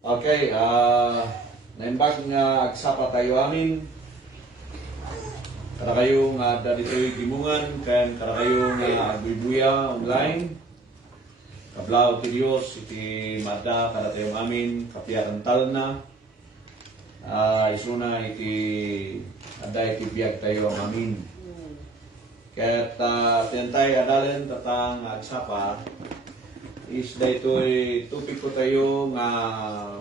Okay, naimbag nga agsapa tayo amin. Kada kayo nga dito'y gimungan, kada kayo nga agbubuya online. Kablaw ti Dios iti mada kada tayo amin, kapiyakantal na. Isuna iti ada iti biyag tayo amin. Kaya't tiyantay adalen tatang agsapa is daytoy tupik ko tayo nga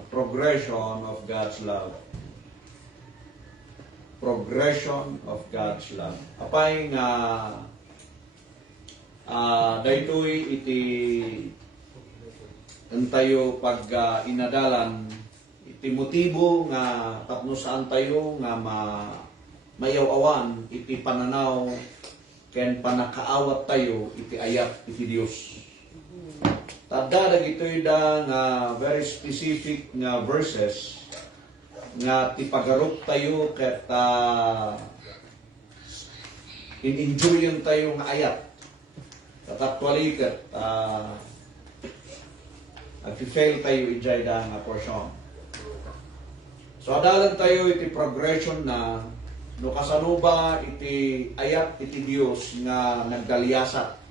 progression of God's love. Progression of God's love. Apay nga daytoy iti tayo pag inadalan iti motibo nga tapno saan tayo nga mayaw-awan iti pananaw ken panakaawat tayo iti ayat iti Dios. Tada dagitoy da nga very specific nga verses nga tipagarup tayo ket in-enjoyin tayo nga ayat. Kat actually ket nag-fail tayo enjoy da nga portion. So adalan tayo iti progression na no kasano ba iti ayat iti Dios nga nagdalyasat.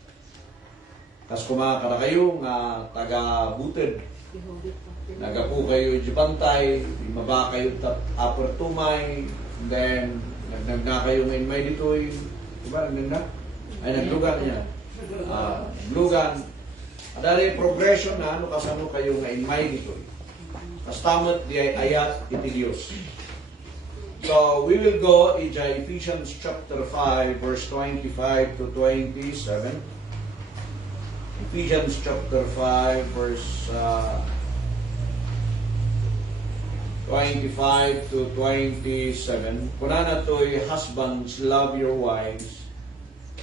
Kas kumakara kayo nga taga-buted. Nagapu kayo di bantay, imaba kayo upper tumay, then nagna kayo ngayon may ditoy. Diba? Nagna? Ay, naglugan niya. Naglugan. Adali progression na, ano kasano kayo ngayon may ditoy. Kastamot di ay ayat iti Diyos. So, we will go in Ephesians chapter 5, verse 25 to 27. Ephesians chapter 5 verse 25 to 27. Kuna na to'y husbands, love your wives,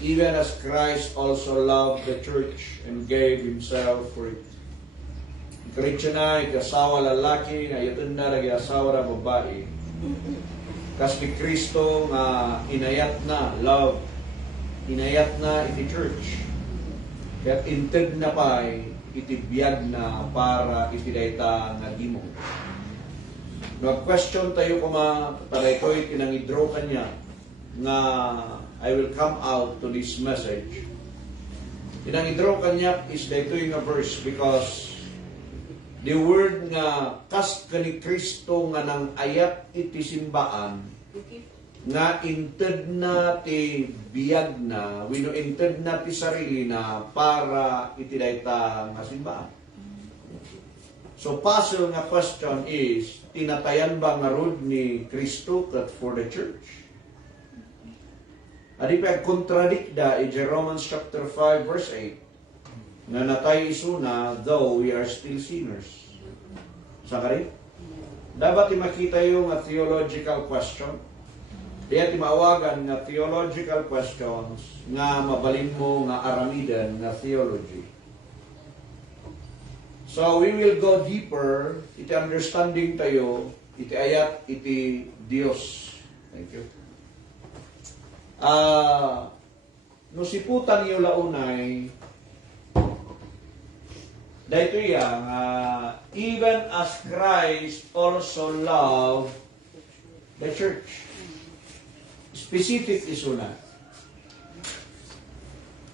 even as Christ also loved the church and gave himself for it. Encourage na ikasawa lalaki, na yatun na nag-asawa na babae. Kas ni Kristo nga inayat na, love, inayat na iti church. Kaya inted na pa'y itibiyag na para itidayta nga gimo. Nag-question tayo kuma, tagay ko'y tinangidro kanya nga I will come out to this message. Tinangidro kanya is daytoy nga verse because the word nga kas ka ni Kristo nga nang ayat iti simbaan nga inted na ti biyag na, wino inted na ti sarili na para itidayta nga simbahan. So, puzzle nga question is, tinatayan ba nga rod ni Kristo kat for the church? Adi pa contradict da in Romans chapter 5 verse 8 na natay isuna though we are still sinners. Sakari? Dapat makita yung theological question. Diya timawagan nga theological questions nga mabalin mo nga aramidan nga theology. So we will go deeper iti understanding tayo iti ayat iti Dios. Thank you. No siputan niyo launay dahito yang even as Christ also loved the church. Specific isuna.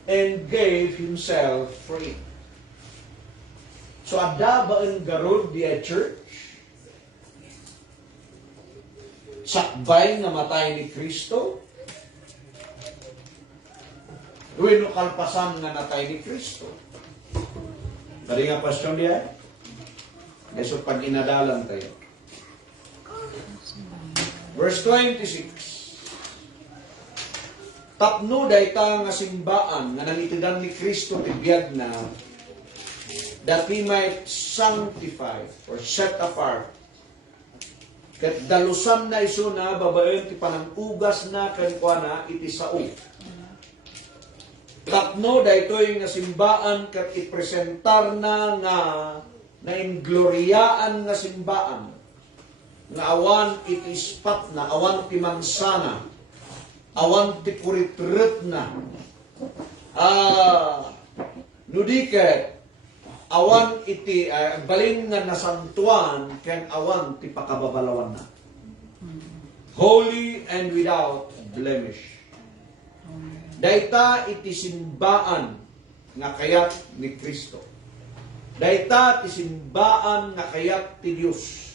And gave himself for it. So, adda ba ang garod di a church? Sakbay nga matay ni Kristo? Uwino kalpasan nga natay ni Kristo? Tadi nga pasyon diya? So, pag inadalan tayo. Verse 26. Tapno dayta nga simbaan nga nangitidan ni Kristo ti biyag na that we might sanctify or set apart. Ket dalusan na iso na babaen ti panangugas na kenkwana iti sao. Tapno daytoy nga simbaan ket ipresentar na nga naingloriyaan nga simbaan nga awan iti ispat na awan ti mansana awan ti puritret na. Nudiket awan iti balin nga nasantuan ken awan ti pakababalawan na. Holy and without blemish. Dayta iti simbaan nga kayat ni Kristo. Dayta iti simbaan nga kayat ti Dios.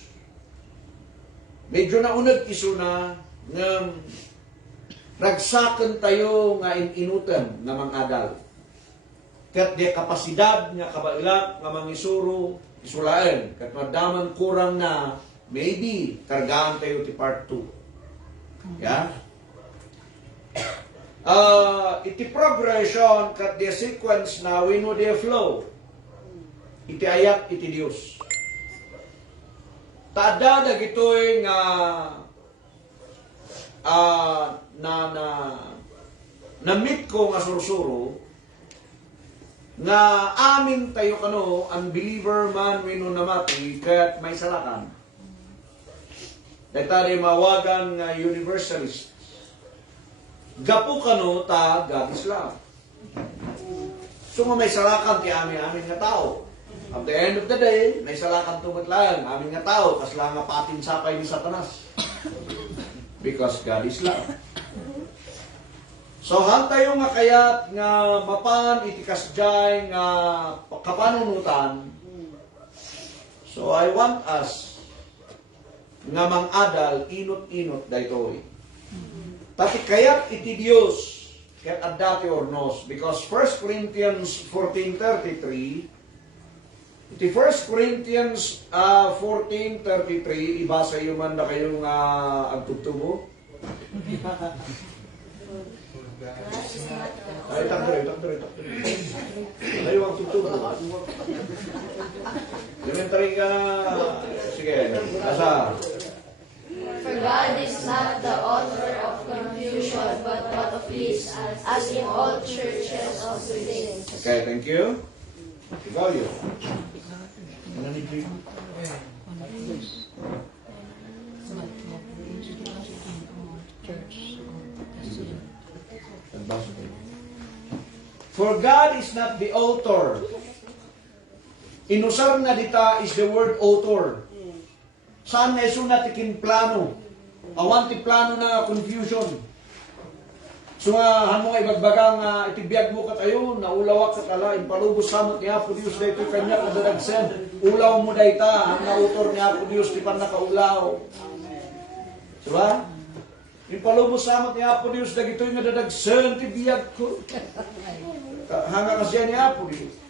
Medyo naunag isuna nga ragsaken tayo nga inutan nga mangadal. Kat di kapasidad nga kabailak nga mangisuro isulaen. Kat madaman kurang na maybe kargaan tayo ti part 2. Yeah? Iti progression kat di sequence na we know the flow. Iti ayat iti Dios. Tada dagitoy nga na meet ko nga sursuro nga amin tayo kano unbeliever man wino namati kat may salakan. Dagtari mawagan nga universalist. Gapu kano ta God is love. So nga may salakan ti amin nga tao. At the end of the day, may salakan tumatlayan. Amin nga tao, kas lang nga patin sapay ni Satanas. Because God is love. So hantayo nga kayat nga mapan itikasjay nga kapanunutan. So I want us nga mangadal inot-inot daytoy. Tati kayat iti Dios ket addati ornos because 1 Corinthians 14:33 iti 1 Corinthians 14:33 ibasa yo man na kayo nga agtugtubo. Ay takdre. Ayo ang tugtubo. Elementary ka na. Sige, asa. For God is not the author of confusion, but of peace, as in all churches of the saints. Okay, thank you. Ikaw yun. For God is not the author. Inusar na dita is the word author. Saan na isunat ikin plano? Awan ti plano na confusion. So nga, hamo nga ibagbaga nga itibiyag mo katayo, naulawak sa kala, impalubos samot niya po Diyos dahito kanya kadadagsen. Ulaw mo dayta, ang nautor niya po Diyos, di pa nakaulaw. Diba? Impalubos samot niya po Diyos, dagito yung nadadagsen, tibiyag ko. Hanga kasya niya po Diyos.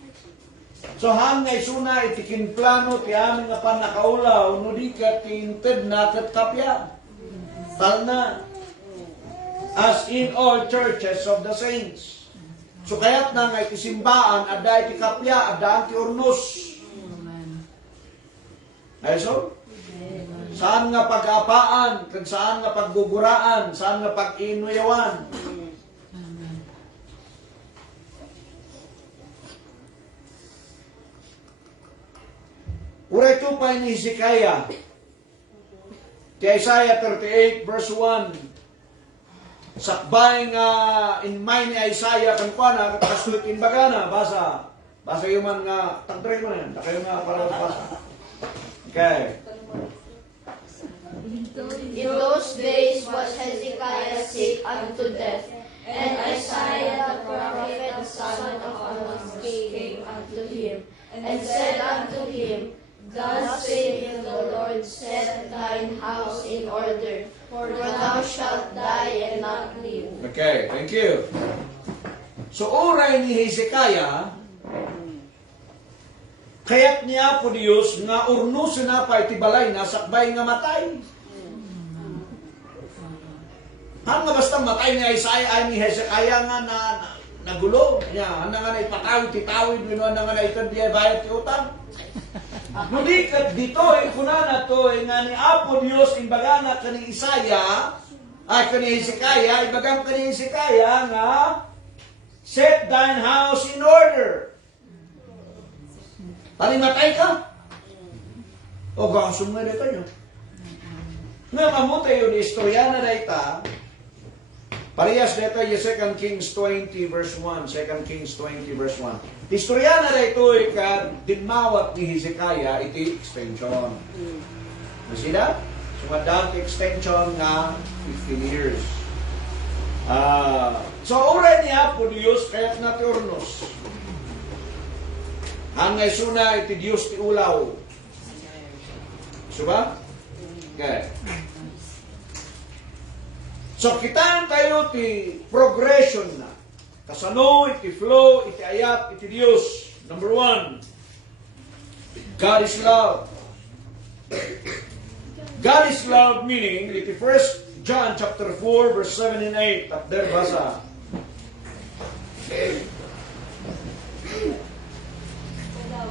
So hangay suna itikin plano ti amin nga pan nakaulaw no di ka tinted nakat kapya. Tal na. As in all churches of the saints. So kaya't na nga itisimbaan adda iti kapya adda ti ornos. Ay so? Saan nga pag-apaan, kung saan nga pagguguraan, saan nga pag-inuyawan. Uray ito pa ni Hezekiah. Ti Isaiah 38 verse 1. Sakbay nga in mind ni Isaiah kan kuana katasulit in bagana basa. Basa yung man nga tagdre ko na yan. Kayo nga para basa. Okay. In those days was Hezekiah sick unto death, and Isaiah the prophet, the son of Amoz, came unto him, and said unto him, Thus saith the Lord, set thine house in order, for thou shalt die and not live. Okay, thank you. So, oray ni Hezekiah, kaya't niya po Diyos nga urnusin na pa itibalay na sakbay nga matay. Hanga basta matay ni Isaiah ay ni Hezekiah nga nagulo. Hanga nga na ipatawid, gano'n nga na itandiya bayad ti utang. Nudikat dito, kunana to, nga ni Apo Diyos, imbaga na kani Isaiah, ay kani Hezekiah, imbagang kani Hezekiah nga, set thine house in order. Palimatay ka? O gasong nga dito nyo. Nga mamutay yun, istorya na dita, Parehas dito yung 2 Kings 20 verse 1. 2 Kings 20 verse 1. Istorya na dito ka dinmawat ni Hezekiah iti extension. Masina? Sumadang extension nga 15 years. So oray niya po Diyos kaya't na turnos. Hangay suna iti Diyos ti ulaw. Suba? Okay. So kitaan tayo ti progression na. Kasano, iti flow, iti ayat, iti Diyos. Number 1, God is love. God is love meaning, iti 1 John chapter 4 verse 7 and 8. Up there, basa.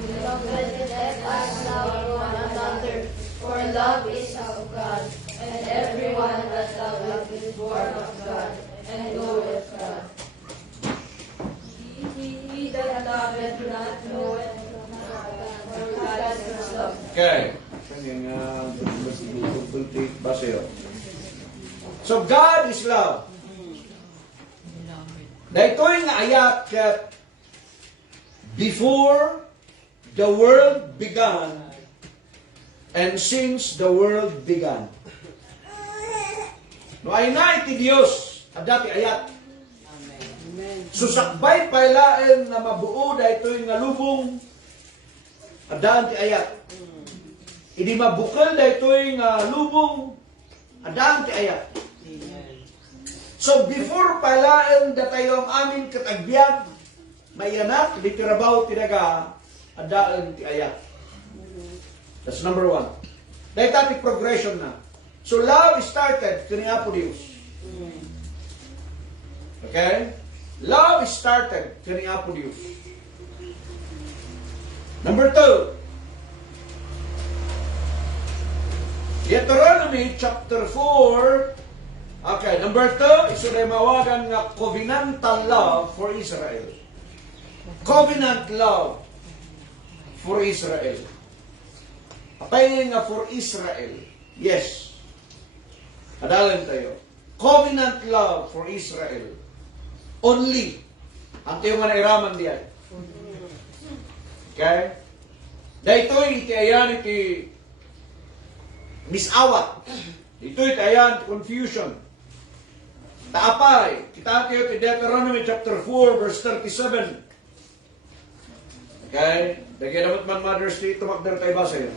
Beloved, let us love one another, for love is of God, and everyone that loveth is born of God, and knoweth God. He that loveth not knoweth not God, for God is love. Okay. So God is love. Dahil nga ayat that before the world began and since the world began. No ay na iti Dios at dati ayat. Susakbay pailaen na mabuo dahil nga lubong at daan ti ayat. Idi mabukal dahil nga lubong at daan ti ayat. So before pailaen datayo ang amin katagbiag mayanak di tirabaw tinaga at daan ti ayat. That's number 1. Dahil tati progression na. So love started kaniya po Diyos. Okay? Love started kaniya po Diyos. Number 2. Deuteronomy chapter 4. Okay, number 2, iso na mawagan nga covenantal love for Israel. Covenant love for Israel. Apay nga for Israel. Yes. Adalan tayo. Covenant love for Israel. Only. Ang tayo nga nairaman diyan. Okay? Dahil iti ayan iti misawat. Ito iti ayan confusion. Taapay. Kita tayo iti Deuteronomy chapter 4 verse 37. Okay? Dagay naman man Mother's Day, tumakder tayo ba sa'yo?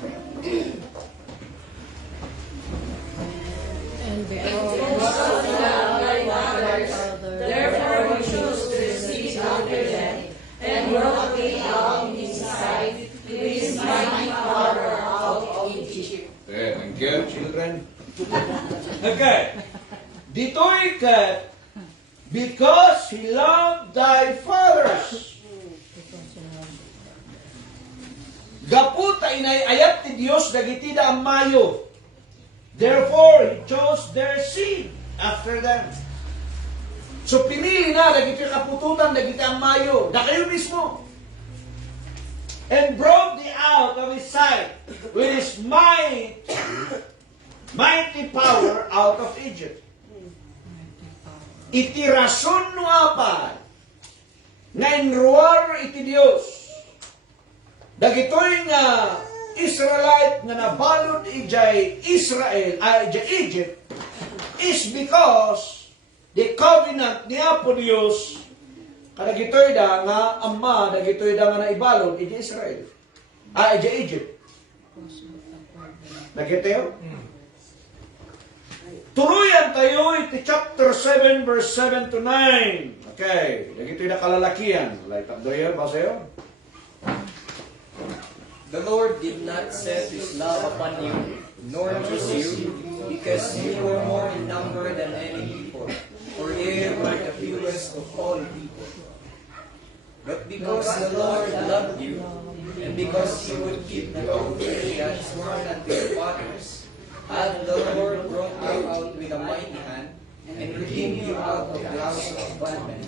Therefore we choose to receive after them, and work along his side with his mighty power out of Egypt. Okay, thank you, children. Okay. Dito ikat, because he loved thy fathers. Gaputa inayayat ti Dios dagiti da ang mayo. Therefore, he chose their seed after them. So, pinili na dagiti kapututan, dagiti ang mayo. Da kayo mismo. And brought thee out of his sight with his mighty power out of Egypt. Iti rason no apay nga inruar iti Dios. Dagitoy nga Israelite nga nabalod ijay Israel, ijay Egypt, is because the covenant niya po Diyos, kadagitoy da nga amma, dagitoy da nga naibalod ijay Israel, ijay Egypt. Dagitoy? Tuluyan tayo iti chapter 7 verse 7 to 9. Okay, dagitoy na kalalakian. Light up doyo, basayo. The Lord did not set his love upon you, nor choose you, because you were more in number than any people, for you were the fewest of all people. But because the Lord loved you, and because you would keep the oath that he had sworn unto your fathers, hath the Lord brought you out with a mighty hand, and redeemed you out of the house of bondmen,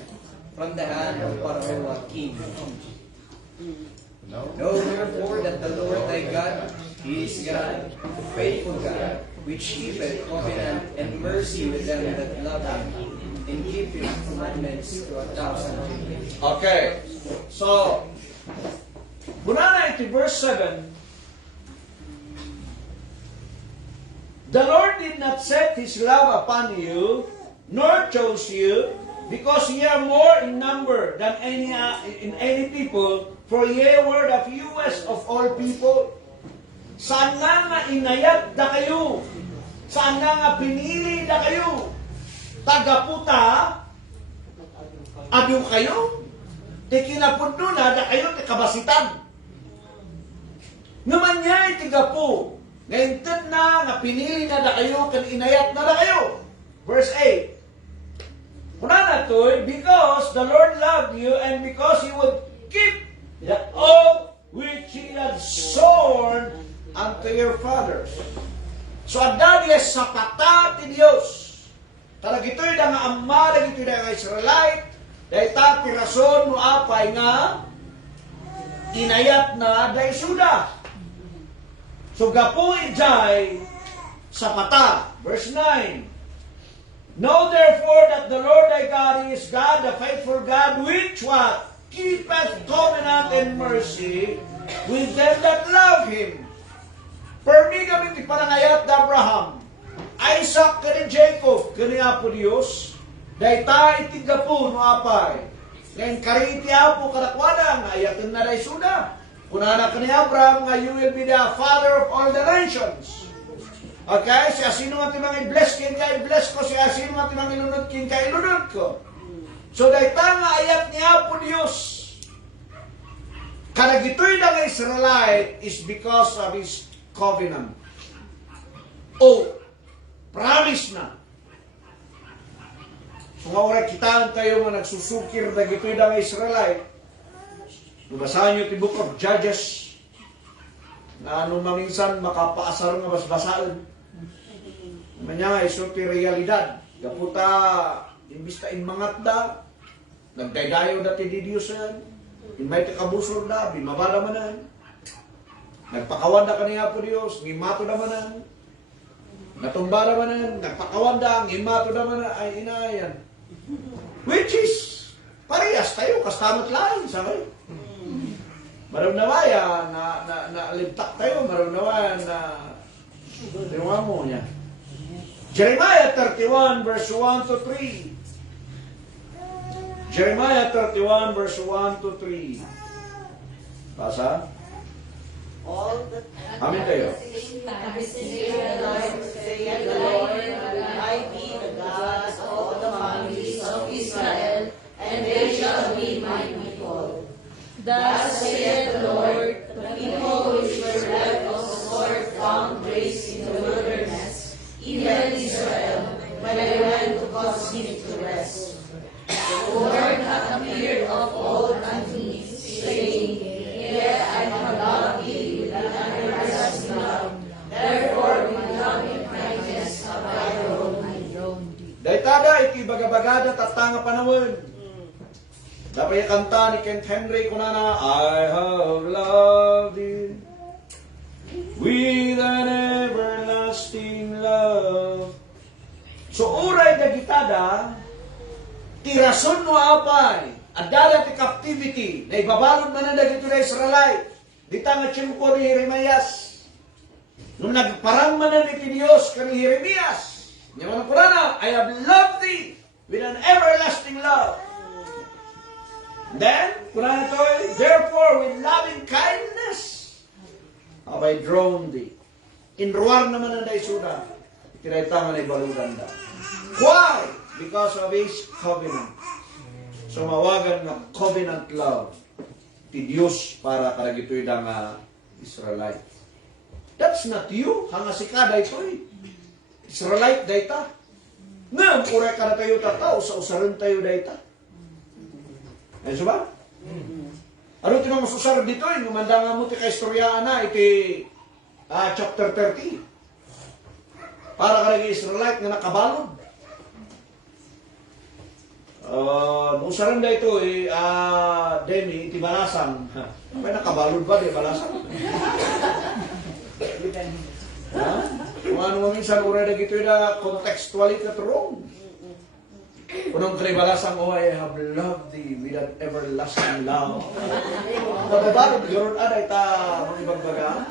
from the hand of Pharaoh king of Egypt. Know therefore that the Lord thy God, he is God, the faithful God, which keepeth covenant and mercy with them that love him, and keep His commandments to 1,000 generations. Okay. So, muna na ito, verse 7. The Lord did not set His love upon you, nor chose you, because ye are more in number than any people, for ye were the fewest of all people. Saan nga inayat na kayo? Saan nga pinili na kayo? Tagaputa, adyo kayo? Ti kinapudno na kayo ti kabasitan. Naman niya itigapo. Ngayon nga pinili na kayo, kan inayat na kayo. Verse 8. Muna na to, because the Lord loved you and because He would keep the oath which He had sworn unto your fathers. So, adad yes sa pata ti Diyos. Talagito'y da nga amma, talagito'y da nga Israelite, dahil ta pirason mo apay nga inayat na dahil suda. So, gapo ijay sa pata. Verse 9. Know therefore that the Lord thy God is God, the faithful God, which what? Keepeth covenant and mercy with them that love Him. Permi kami ti panangayat da Abraham, Isaac kani Jacob, kani Apo Dios, dahil ta itigapo no apay. Ngayon kariti Apo karakwada, nga ayatan na dahi suda. Kunana kani Abraham, nga you will be the father of all the nations. Okay? Siya sino nga timang i-bless kin ka, i-bless ko. Siya sino nga timang ilunod kin ka, ilunod ko. So dahil ta nga ayat ni Apo Dios, kanagitoy na nga Israelite is because of His covenant. O, promise na. So nga oras kitaan tayo nga nagsusukir na gito'y na nga Israelite. Babasahan nyo the book of Judges na ano maminsan makapaasar nga basbasaan. Manya nga iso ti realidad. Gaputa, imbis ta inmangat da, nagdaydayo da ti Diyos yan. Inmay ti kabusor da, bimabada manan. Nagpakawan da kaniya po Diyos, ngimato da manan. Natumba da manan, nagpakawan da, ngimato da manan, ay inayan. Which is, parehas tayo, kastamot lain, sakay. Maramnawaya na limtak tayo, maramnawaya na liwa mo niya. Jeremiah 31 verse 1 to 3. Jeremiah 31 verse 1 to 3. Basa? All the Amin kayo. Israelites say the Lord, I be the God of all the families of Israel, and they shall be my people. Thus saith the Lord, the people which were left of the sword found grace in the wilderness, even Israel, when I went to cause him to rest. The Lord hath appeared of old unto me, saying, Yet I have loved thee with an everlasting love. Therefore, with loving kindness have I drawn thee. Daitada iti bagabagada tatanga panawon. Dapat yung kanta ni Kent Henry kunana, I have loved thee with an everlasting love. So uray da gitada, tirason mo apay, adala ti captivity, na ibabalod man na dagito na Israelite. Dita nga tiyempo ni Jeremias. Nung nagparang man na ni Diyos ka ni Jeremias, niya man kurana, I have loved thee with an everlasting love. Then, kurana to, therefore, with loving kindness, have I drawn thee. Inruar naman ang daisuda, itinaytangan ay baludan da. Why? Because of His covenant. So, mawagan nga covenant love ti Diyos para karagito'y da nga Israelite. That's not you. Hangasika da ito'y. Israelite da ita. Nga, uray ka na tayo tataw, sa usaran tayo da ita. Ay, so ba? Ano tinong masusarap dito? Numandangan mo ti kaistoryaan na, iti chapter 30. Para ka naging Israelite na nakabalod. Usaran na ito, Demi, iti balasang. May nakabalod ba, di balasang? Kung ano minsan, uray na gito na contextually ka wrong. Kunong kanibalasang, oh, I have loved thee with an everlasting love. Nababarod, ganoon aday ta, mga ibagbaga.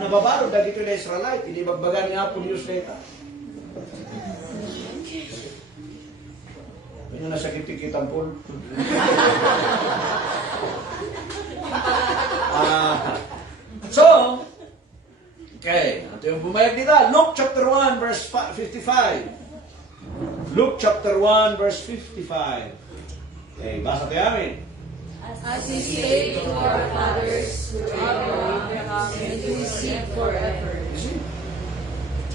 Nababarod, dahil ito na Israelite, hindi ibagbaga ni Apo Diyos na ita. Ano na sakit kitang po? So, okay, ito yung bumayag nila. Luke chapter 1, verse 55. Luke chapter 1, verse 55. Okay, basa tayo amin. As he said to our fathers, to Abraham, and to his seed forever.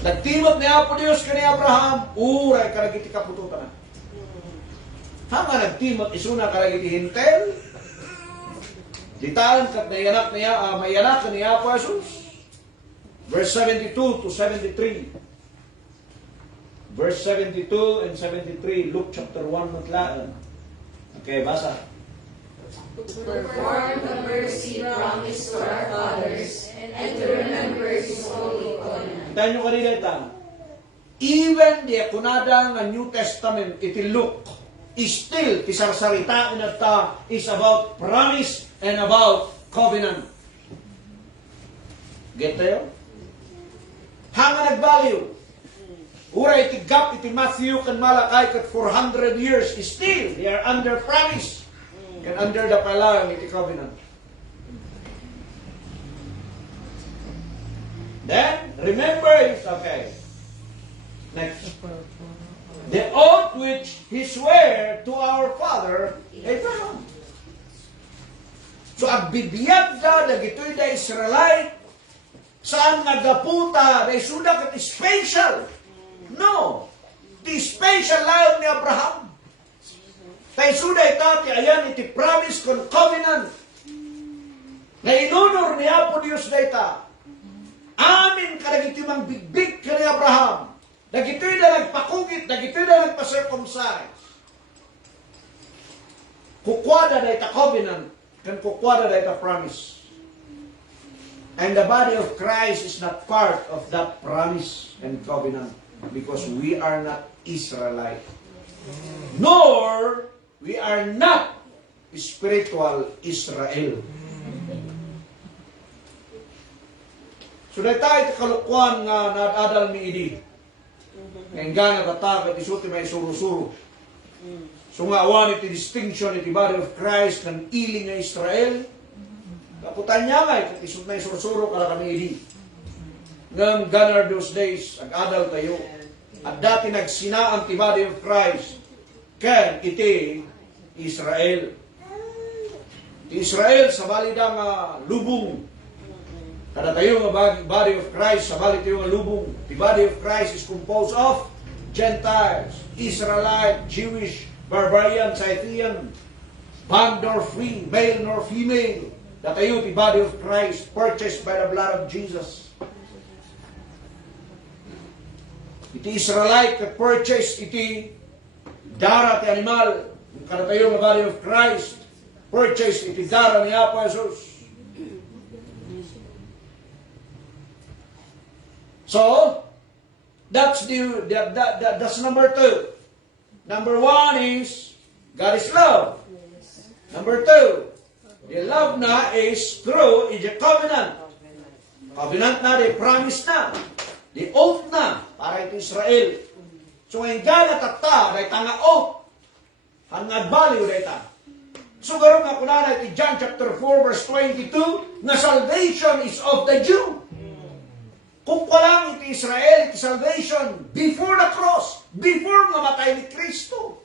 Nagtimot ni Apo Dios kani Abraham, uray karagiti kapututan na. Hanga nagtimot isuna karagiti hintel. Ditaan kat may anak ni Apo Jesus. Verse 72 to 73. Verse 72 and 73, Luke chapter 1 matlaan. Okay, basa. To perform the mercy promised to our fathers, and to remember his holy covenant. Tayo nyo kanina ita. Even di akunada nga New Testament, iti Luke, still, tisarsarita na ta is about promise and about covenant. Get tayo? Hanga nagbaliw. Ura iti gap iti Matthew kan Malakay kat 400 years, still, they are under promise and under the palang iti covenant. Then, remember, okay. Next. The oath which he sware to our father, Abraham. So, agbibiyag da, dagitoy da Israelite, saan nagaputa, da isuda kat special. No. The special life ni Abraham. Kay suda ita, ti ayan iti promise kon covenant. Na inunor ni Apo Dios da ita. Amin kadagiti mang bigbig ka ni Abraham. Dagitoy na nagpakugit, dagitoy na nagpa-circumcise. Kukwada da ita covenant, kan kukwada da ita promise. And the body of Christ is not part of that promise and covenant because we are not Israelite. Nor we are not spiritual Israel. So dahil tayo kalukuan nga nadadal mi idi. Ngayon nga natatakot isuti may suru-suru. So nga awan iti distinction iti body of Christ ng ili nga Israel. Kaputan niya nga iti isut may suru-suru kala kami idi. Ngam ganar those days, ag-adal tayo. At dati nagsinaan ti body of Christ. Ken iti Israel. Ti Israel sa balida nga lubong. Kada tayo nga body of Christ, sa bali tayo nga lubong. The body of Christ is composed of Gentiles, Israelite, Jewish, barbarian, Scythian, bond nor free, male nor female. Da tayo the body of Christ, purchased by the blood of Jesus. Iti Israelite ka purchase iti dara ti animal. Kada tayo nga body of Christ, purchase iti dara ni Apo Jesus. So, that's that's number 2. Number 1 is God is love. Number 2, the love na is through is a covenant. Covenant na, the promise na, the oath na para ito Israel. So ngayon gana tatta, dahi tanga oath. Hangad baliw dahi ta. So garo nga kunana iti John chapter 4 verse 22, na salvation is of the Jew. Kung walang iti Israel, iti salvation, before the cross, before namatay ni Kristo.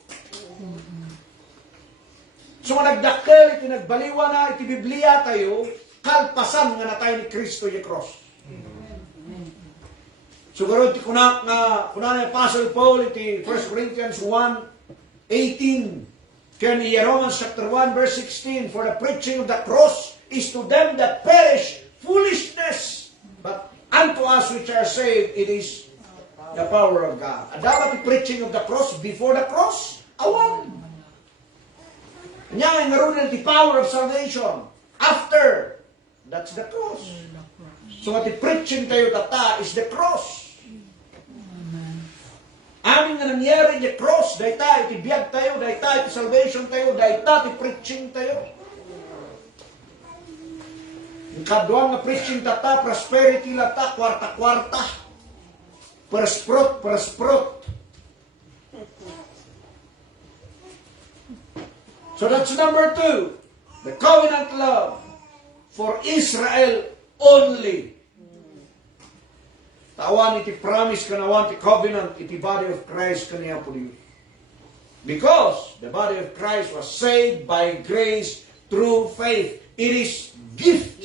So nagdakkel, iti nagbaliwa na, iti Biblia tayo, kalpasan nga natay ni Kristo yung cross. So garo iti kunak nga, kunana Apostle Paul, iti 1 Corinthians 1:18, kaya ni Romans chapter 1 verse 16, for the preaching of the cross is to them that perish foolishness, but unto us which are saved, it is the power of God. At dapat i-preaching of the cross, before the cross, awan. Kanya nga rin the power of salvation. After, that's the cross. So at i-preaching tayo tata is the cross. Amin nga nga nangyari di cross, dayta iti biyag tayo, dayta iti salvation tayo, dayta iti preaching tayo. Yung kaduang nga preaching tata, prosperity lata, kwarta-kwarta. Persprot. So that's number 2. The covenant love for Israel only. Tawan iti promise kanawan ti covenant iti body of Christ kaniya po niyo. Because the body of Christ was saved by grace through faith. It is gift.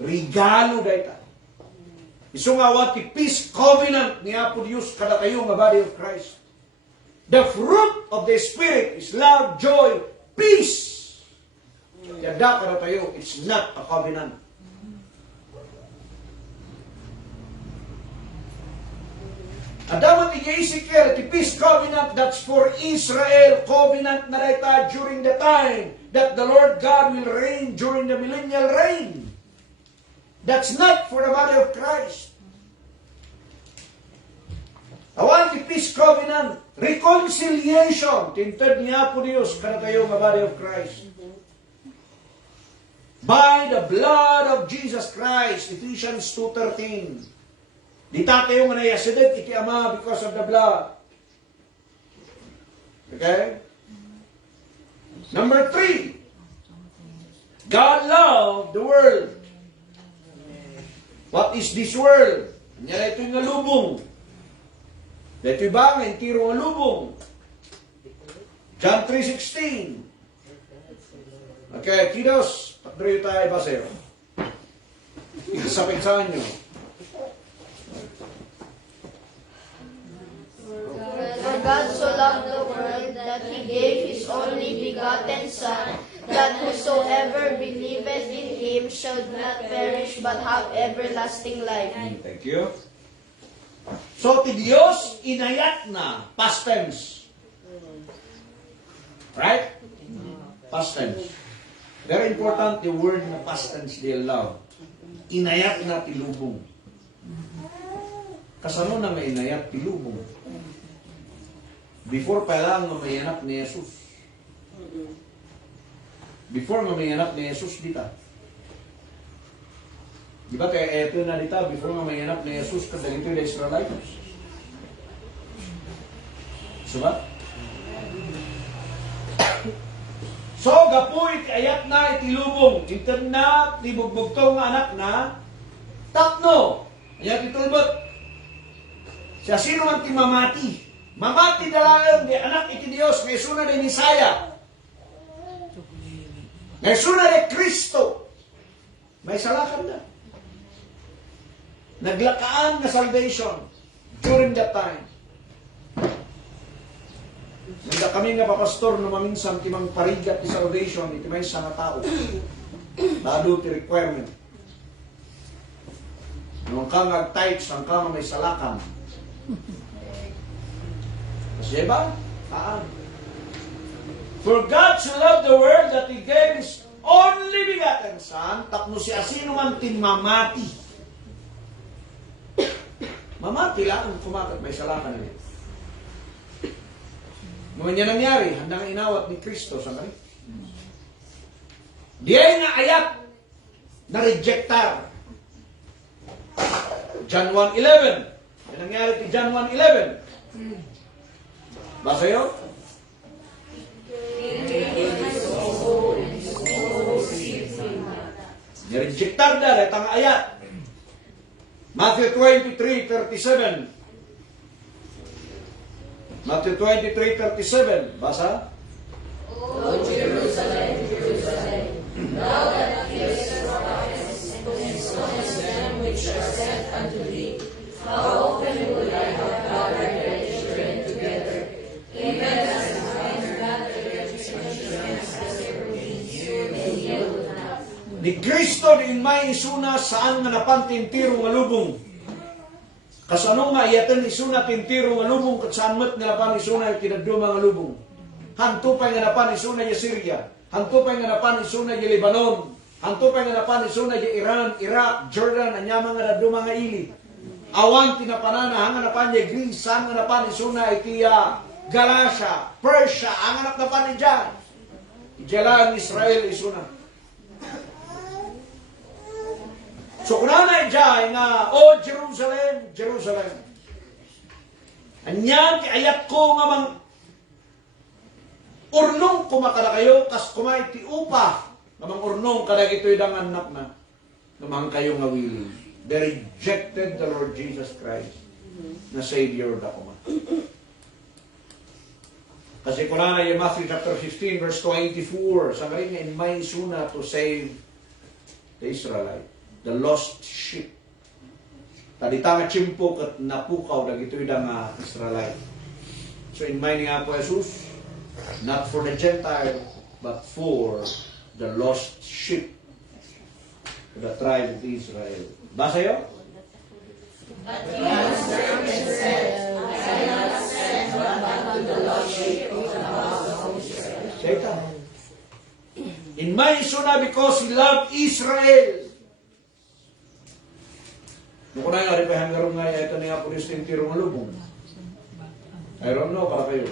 Regalo dayta. Isu nga wati peace covenant niya po Diyos kada kayo nga body of Christ. The fruit of the Spirit is love, joy, peace. Yada kada tayo, it's not a covenant. Adaman ni Ezekiel, the peace covenant, that's for Israel, covenant na dayta during the time that the Lord God will reign during the millennial reign. That's not for the body of Christ. Awan ti peace covenant, reconciliation, tinted niya po Diyos kada tayo nga body of Christ. By the blood of Jesus Christ, Ephesians 2:13. Di tayo nga nayasidit iti Ama because of the blood. Okay? Number 3, God loved the world. What is this world? Kanya ito yung lubong. Dito ba nga yung tiro ng lubong? John 3:16. Okay, kiddos, patro tayo basayo. Ikasapit sa inyo. For God so loved the world that He gave His only begotten Son, that whosoever believeth in Him should not perish but have everlasting life. Thank you. So, ti Diyos, inayat na, past tense. Right? Past tense. Very important, the word na past tense, they love. Inayat na ti lubong. Kasano na may inayat ti lubong? Before pa lang nga may anak ni Jesus. Before nga may anak ni Jesus dita. Di ba kaya eto na dita, before nga may anak ni Jesus, kada ito yung Israelites. Diba? So, gapu iti ayat na iti lubong. Ito na, tibugbugtong nga anak na, tatno. Ayat itulbot. Siya sino man ti mamati. Mamati dalangan di anak iti Dios, ngay suna ni Misaya. Ngay suna ni Kristo. May salakan na. Naglakaan na salvation during that time. Nanda kami nga papastor na maminsan timang parigat ni salvation, iti may isa nga tao. Lalo ti requirement. Nung ka ngag-tights, ang ka may salakan. Kasi ba? For God so loved the world that He gave His only begotten Son, tapno siya sino man tinmamati. Mamati lang ang kumakat, may salakan niya. Nung niya nangyari, handang inawat ni Kristo sa kanya. Di ay nga ayat na rejectar. John 1:11. Yan nangyari ti John 1:11. Basa yun? Ni-rejectar da, itang ayat. Matthew 23:37. Matthew 23:37. Basa? O Jerusalem, Jerusalem, thou that killest the prophets and stonest them which are sent unto thee, how often would I have gathered their children together, even as the hinds gather their children as their wings, and ye would not. Ni Kristo din may isuna saan nga napantintiro nga lubong. Kasano nga iyatan isuna tintiro nga lubong kat saan mat nga napan isuna yung kinaduma nga lubong. Hantupay nga napan isuna yung Syria. Hantupay nga napan isuna yung Lebanon. Hantupay nga napan isuna yung Iran, Iraq, Jordan, anyama nga naduma nga ili. Awan tinapanana, hangan na pa niya Greece, hangan na pa ni Suna, iti Galatia, Persia, hangan na pa ni Jan. Ijalaan Israel, isuna. So kunana ijay nga, O Jerusalem, Jerusalem. Anyan, ayat ko nga mang urnong kumakala kayo, kas kumay ti upa, nga mang urnong kada ito'y danganak na, nga mang kayo nga willing. They rejected the Lord Jesus Christ na Savior da kuma. Kasi kunana yung Matthew chapter 15 verse 24, sa galing in may suna to save the Israelite, the lost sheep. Tadita nga chimpo kat napukaw dagitoy da nga Israelite. So in may nga po Jesus, not for the Gentile, but for the lost sheep, the tribe of Israel. Basa yun? But he answered and said, I am not sent but unto the lost sheep of the house of Israel. Satan. In my suna because he loved Israel. Nung kunay nga rin pa hanggang nga ito niya po yung tiro ng lubong. I don't know para kayo.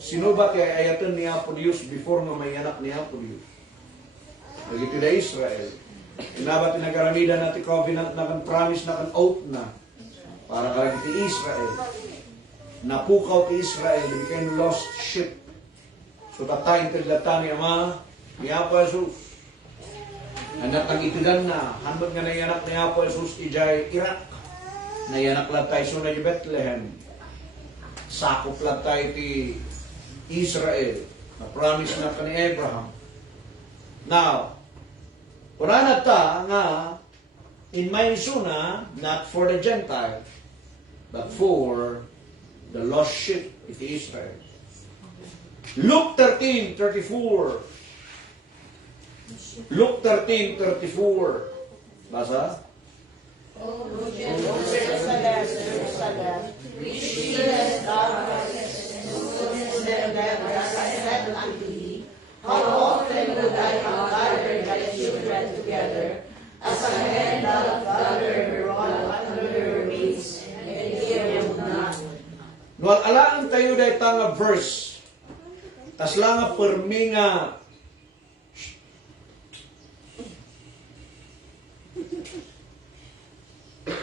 Sino ba kaya ayatan niya po Diyos before nga may anak niya po Diyos? Nagiti na Israel. Inabat tinagaramidan natin covenant na kan promise na kan oath na para karagiti Israel. Napukaw ti Israel, they became lost sheep. So tatayin tildata ni Ama, ni Apo Jesus. Anak ang itidan na, handot nga na yanak ni Apo Jesus, ijay Iraq. Nayanak lang tayo so na Bethlehem. Sakop lang tayo ti Israel, na promise na ka ni Abraham. Now, Kurana ta nga, in my suna, not for the Gentile, but for the lost sheep of Israel. Luke 13:34. Luke 13:34. Basa? O Jerusalem, Jerusalem, which killest thou prophets, and stonest them that were sent unto thee, how often would I have gathered thy children together, as a hen doth gather her rod under her wings, and ye would not. Nual alaan tayo dahi nga verse. Tas lang nga permi nga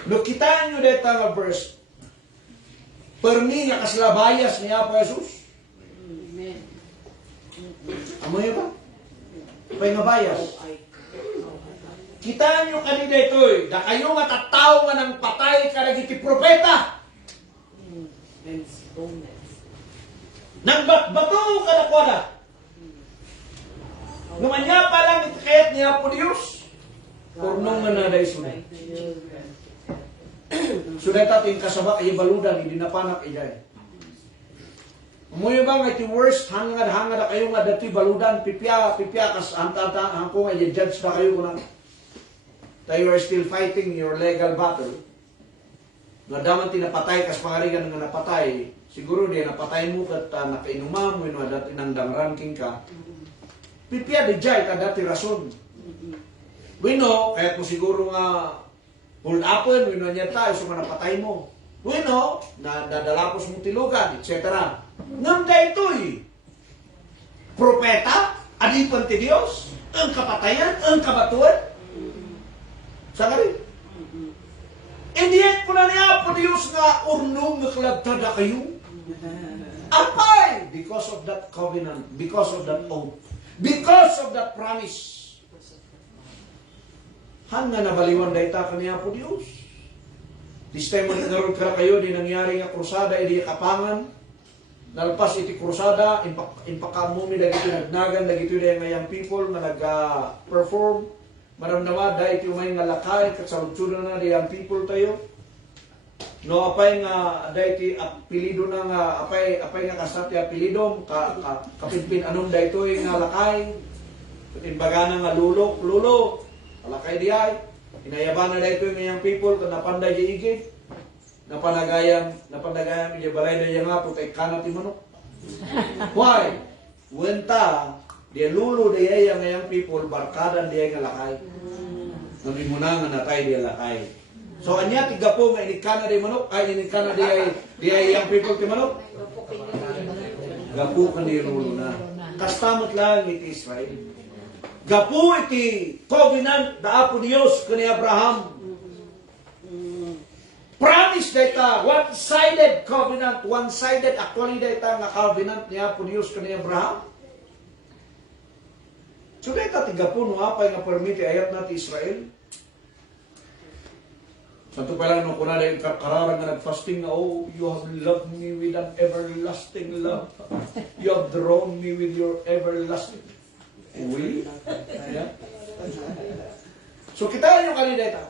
no kita nyo dahi nga verse. Permi nga kaslabayas ni Apo Jesus. Amoy ba? Pay nga bayas. Kita nyo kanina ito'y, da kayo nga tataw nga ng patay karagiti propeta. Nagbatbato ka na kwa na. Naman niya pa lang itikayat niya po Diyos. Purnong nga na dahi sunay. Sunay tating kasabak ay baludan, hindi napanak ijay. Umuyo ba nga iti worst, hangad na kayo nga dati baludan, pipya, kas antata, hangko nga i-judge na kayo na tayo are still fighting your legal battle. Nga daman tinapatay, kas pangarigan nga napatay, siguro di napatay mo kat nakainumam mo, dati nang ranking ka, pipya di jay ka dati rason. Wino, kaya kung siguro nga hold upon, wino niya tayo, so nga napatay mo. Wino, nadalapos mong tilugan, etc. Ngam da ito'y propeta, adipan ti Diyos, ang kapatayan, ang kabatuan. Saan ka rin? Hindi ko na niya po Diyos nga urnong nga kalagtada kayo. Apay! Because of that covenant, because of that oath, because of that promise. Hanga nabaliwan da ita kaniya po Diyos. This time mo nagkaroon ka kayo, di nangyari nga krusada, di kapangan. Nalpas iti krusada, impakamumi dagito nagnagan, dagito na ngayang people nga nag-perform. Maramdaman, dahil iti umay nga lakay, katsalutsunan na di ang people tayo. No, apay nga, dahil iti apelido na nga, apay nga kasat ti apelidom, kapinpin anong dahil ito nga lakay. Imbaga na nga lulo, alakay di ay. Inayaban na dahil ito ngayang people, kung napanday di igig. Napanagayang iya balay na iya nga po kay kanat ti manok. Why? Wenta, di lulo di iya ngayang people, barkadan di iya nga lakay. Nami mo na nga natay di lakay. So anya tiga po nga inikana di manok, ay inikana di ay young people ti manok. Gapu kan di rulo na. Kastamot lang iti Israel. Gapu iti covenant da apo Dios kani Abraham. Promise data, one-sided covenant, one-sided actually data nga covenant niya po Dios kani Abraham. So data tiga po no apay nga permiti ayat na ti Israel. Santo pa lang nung kuna dahil kararang nga nag-fasting nga, oh, you have loved me with an everlasting love. You have drawn me with your everlasting. Really? Yeah. So kita yung kanideta.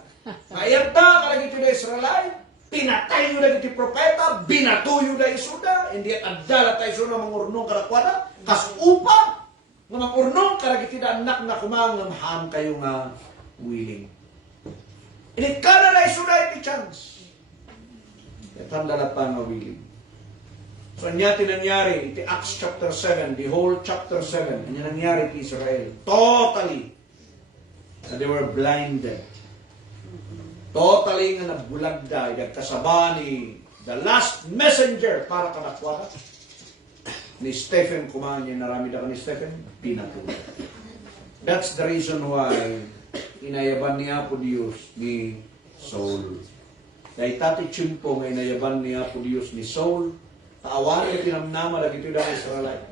Ayat na kalagit yung Israelite, pinatay yung naging propeta, binatuyo na isuda, hindi at adala tayo suna mangurnong karakwada, kas upa, nga mangurnong kalagit yung anak na kumangamham kayo nga willing. Inikana na isuda iti chance. Tanda na pa nga willing. So, anya tinangyari, iti Acts chapter 7, the whole chapter 7, anya nangyari iti Israel. Totally. Na they were blinded. Totally nga nagbulagda, kasaba ni the last messenger para kanakwada. Ni Stephen, kumahan niya narami na ka ni Stephen, pinatuloy. That's the reason why inayaban niya po Diyos ni Saul. Dahil tati chimpo nga inayaban niya po Diyos ni Saul, taawarin at pinamnama na dito na Israelite.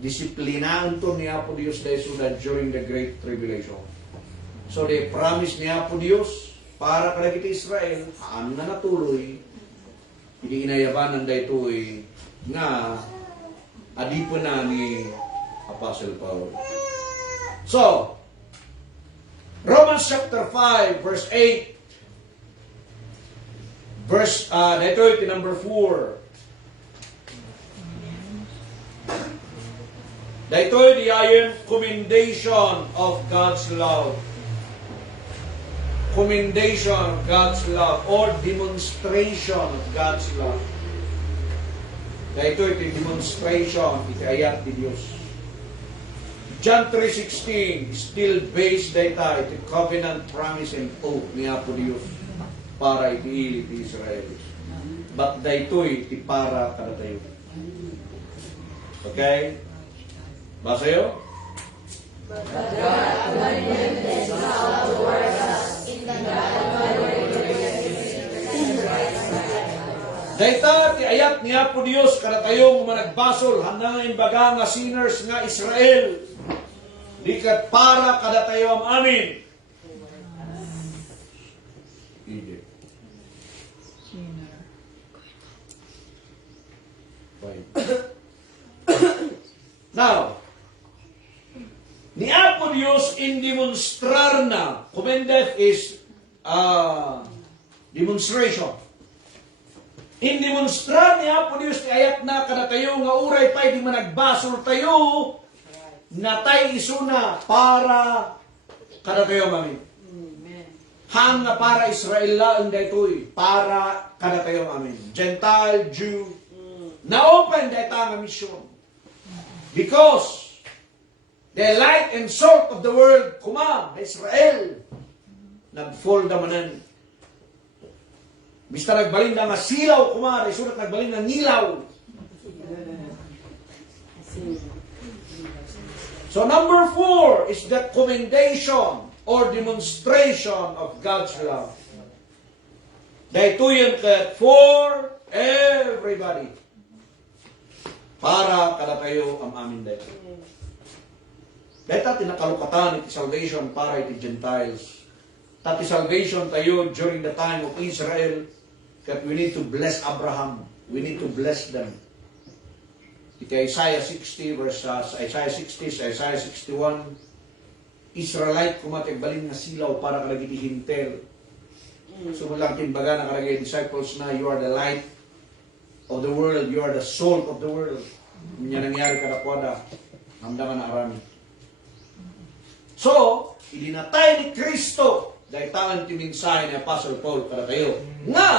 Disiplinaan to niya po Diyos dahil suda during the Great Tribulation. So, they promise niya po Diyos para kada kita Israel, ano na natuloy, hindi inayaban ng daytoy nga adipo na ni Apostle Paul. So, Romans chapter 5, verse 8. Dito ito number 4. Dito the iron commendation of God's love. Commendation of God's love or demonstration of God's love. Dito ito demonstration, ito ayat ni Diyos. John 3:16, still based data iti covenant promise and oath niya po Diyos para iti iti Israel. But daytoy iti para kada tayo. Okay? Basa yun? But God abundant His love towards us in the Dayta ti ayat niya po Diyos kada tayo managbasol hanangin baga nga sinners nga Israel. Dikat para kada tayo am amin. Hindi. Now, ni Apo Dios in demonstrar na, commendeth is demonstration. In demonstrar ni Apo Dios ti ayat na kada tayo nga uray pa'y di managbasol tayo natay isuna para kada tayo mami. Hang nga para Israel laang daytoy para kada tayo amin. Gentile, Jew, na-open dayta nga mission. Because the light and salt of the world, kuma, Israel, nag-fall damanan. Bista nagbalin na nga silaw, kuma, isulat nagbalin na nilaw. So number 4 is the commendation or demonstration of God's love. Daytoy for everybody. Para kada tayo ang amin dito. Dahil tinakalukatan iti salvation para iti Gentiles. Tati salvation tayo during the time of Israel that we need to bless Abraham. We need to bless them. Iti Isaiah 60 verse Isaiah 60 sa Isaiah 61, Israelite kumatigbalin nga silaw para kalagiti hintel. Sumulang timbaga na kalagay disciples na you are the light of the world, you are the salt of the world. Minya nangyari kadakwada, hamdangan na arami. So, idinatay ni Kristo dahil tangan timinsahe ni Apostle Paul kada tayo nga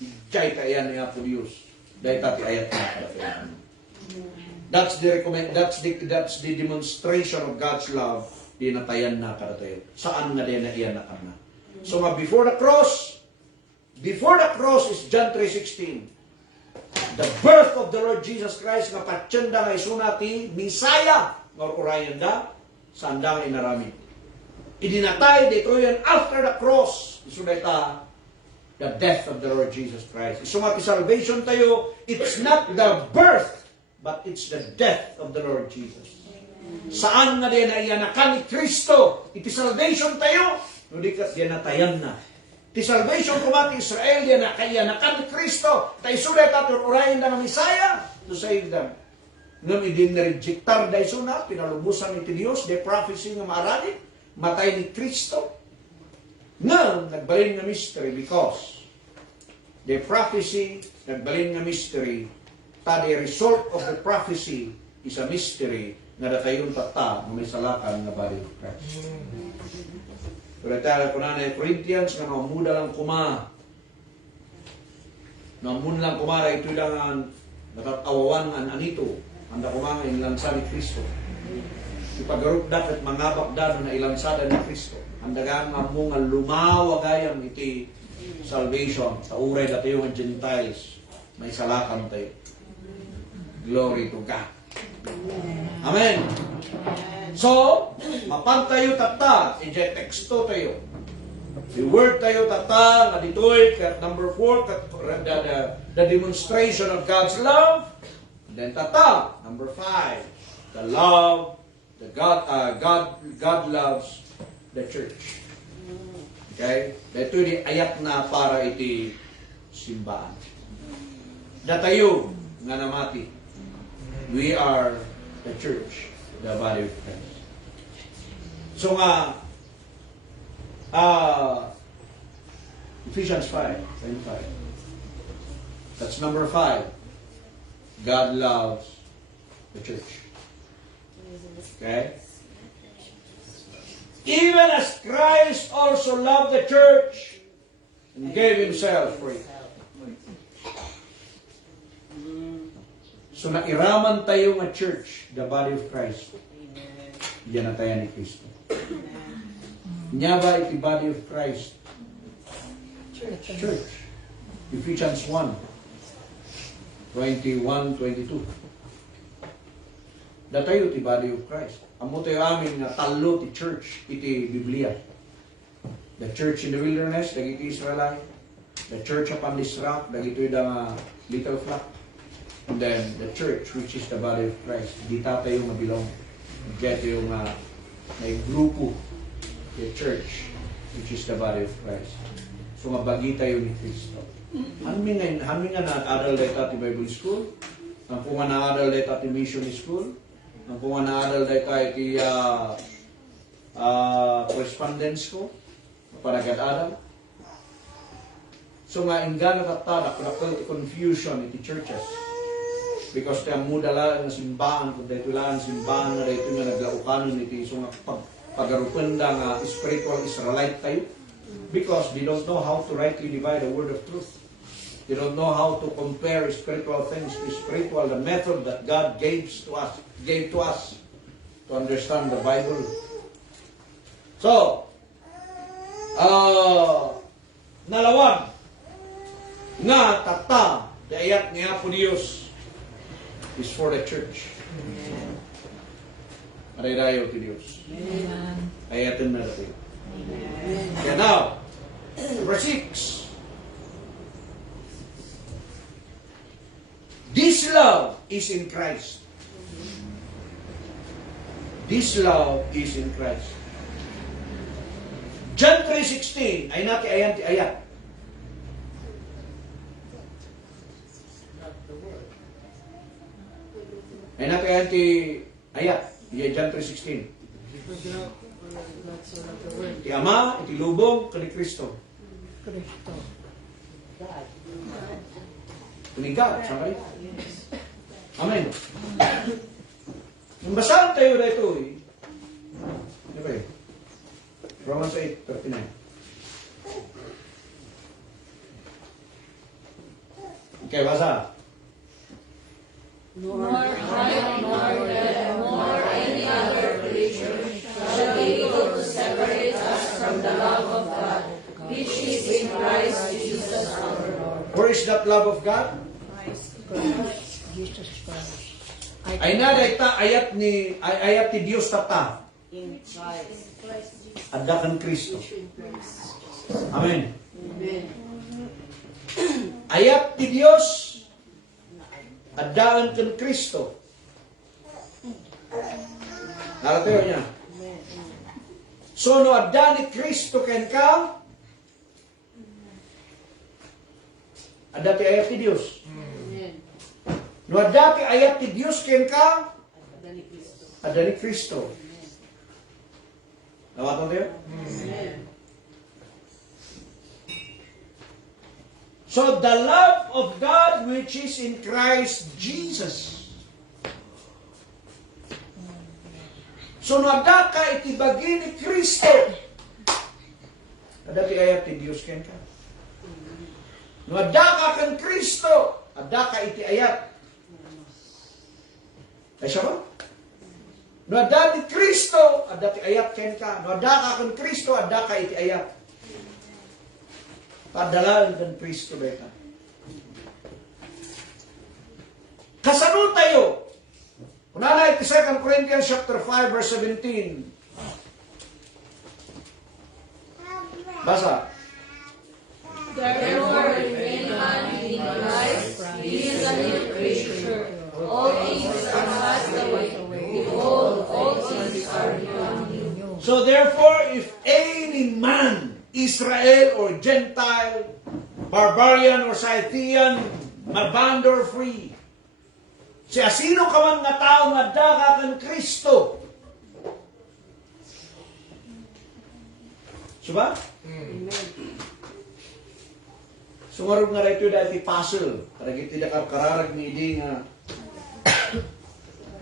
ijay tayan ni Apo Diyos dahil tati ayat na kada tayo. That's the demonstration of God's love di natayan na kada tayo. Saan nga din na iyan na kana. So nga before the cross is John 3:16. The birth of the Lord Jesus Christ nga patyenda nga isunati Misaya nga urayan da sa andang inaramid. Idinatay dito yan after the cross. Isunata the death of the Lord Jesus Christ. Isumati salvation tayo, it's not the birth, but it's the death of the Lord Jesus. Saan nga din na iyanakan ni Kristo? Iti salvation tayo, hindi ka dinatayan na. Iti salvation kumati Israel, iyanakan ni Kristo. Tayo sulit at urayan na ng Misaya to save them. Ngam idin na rejectar da isuna, pinalubusan iti Diyos, the prophecy nga maarani, matay ni Kristo. Ngam, nagbalin nga mystery because the prophecy, nagbalin nga mystery, ta the result of the prophecy is a mystery nga datayon tata nga may salakan nga body of Christ. Pero tayo ko na Corinthians nga namuda lang kuma. Namun lang kumara ito lang ang natatawawan ang anito. Anda kumanga inlansa ni Kristo. Ipagarup dapat mangabak dado na ilansada ni Kristo. Andagan nga mo nga lumawagayang iti salvation sa uray na tayo ng Gentiles. May salakan tayo. Glory to God. Amen. So, mapantayo tata, ije teksto tayo. The word tayo tata, nga dito'y, kat number 4, the demonstration of God's love. And then tata, number 5, the love, God loves the church. Okay? Ito yung ayat na para iti simbahan. Datayo nga namati. We are the church, the body of Christ. So nga, Ephesians 5:25. That's number 5. God loves the church. Okay? Even as Christ also loved the church and gave himself for it. So nairaman tayo nga church, the body of Christ. Diyan na tayo ni Kristo. Nya ba iti body of Christ? Church. Ephesians 1:21-22. Da tayo ti body of Christ. Amo tayo amin nga talo ti church iti Biblia. The church in the wilderness, dagiti Israelite. The church upon this rock, dagiti da little flock. And then the church, which is the body of Christ. Di tayo mabilong. Diyan tayo nga may grupo. The church, which is the body of Christ. So mabagi tayo ni Kristo. Hamin nga na-adal dito at Bible School. Ang kung na-adal dito at Mission School. Ang kung na-adal dito at correspondence ko. Panagad-adal. So nga inggan na tatada, kung confusion iti churches. Because tayo mudala ng simbahan, kung dito lang simbahan na dito nga naglaukanon iti so nga pagarupan nga spiritual Israelite tayo. Because they don't know how to rightly divide the word of truth. They don't know how to compare spiritual things to spiritual, the method that God gave to us to understand the Bible. So, nalawan nga tata, the ayat niya po Diyos is for the church. Aray-rayo ti Diyos. Ayatin na natin. Okay, now, number 6. This love is in Christ. This love is in Christ. John 3:16, ay nati ayan ti ayat. Ay nati ayan ti ayat. John 3:16. Iti Ama, iti lubong, kani Kristo. Kani God, sa kani. Amen. Nung basahan tayo na ito, ano ba yun? Romans 8:39. Okay, basa. Nor height, nor depth, nor any other creature shall shall be able to separate us from the love of God, which is in Christ Jesus our Lord. Where is that love of God? Jesus Christ. Ay na dayta ayat ti Dios tata. In Christ. Adda kan Kristo. Amen. Ayat ti Dios addaan kan Kristo. Naratayo niya. So no adda ni Kristo ken ka, adda ti ayat ti Dios. No adda ti ayat ti Dios ken ka, adda ni Kristo. Nawatan tayo? So the love of God which is in Christ Jesus. So no adda ka itibagi ni Kristo, adda ti ayat ti Dios ken ka. No adda ka kan Kristo, adda ka iti ayat. Ay siya ba? No adda ni Kristo, adda ti ayat ken ka. No adda ka kan Kristo, adda ka iti ayat. Padalan kan Kristo beta. Kasano tayo? Kunana iti 2 Corinthians chapter 5 verse 17. Basa. Therefore, if any man be in Christ, he is a new creature. All things are passed away. Behold, all things are become new. So therefore, if any man, Israel or Gentile, barbarian or Scythian, maband or free, siya sino ka man nga tao nga daga kan Kristo. Diba? Sumarog nga rito dati puzzle. Karagit tidak kararag ni di nga.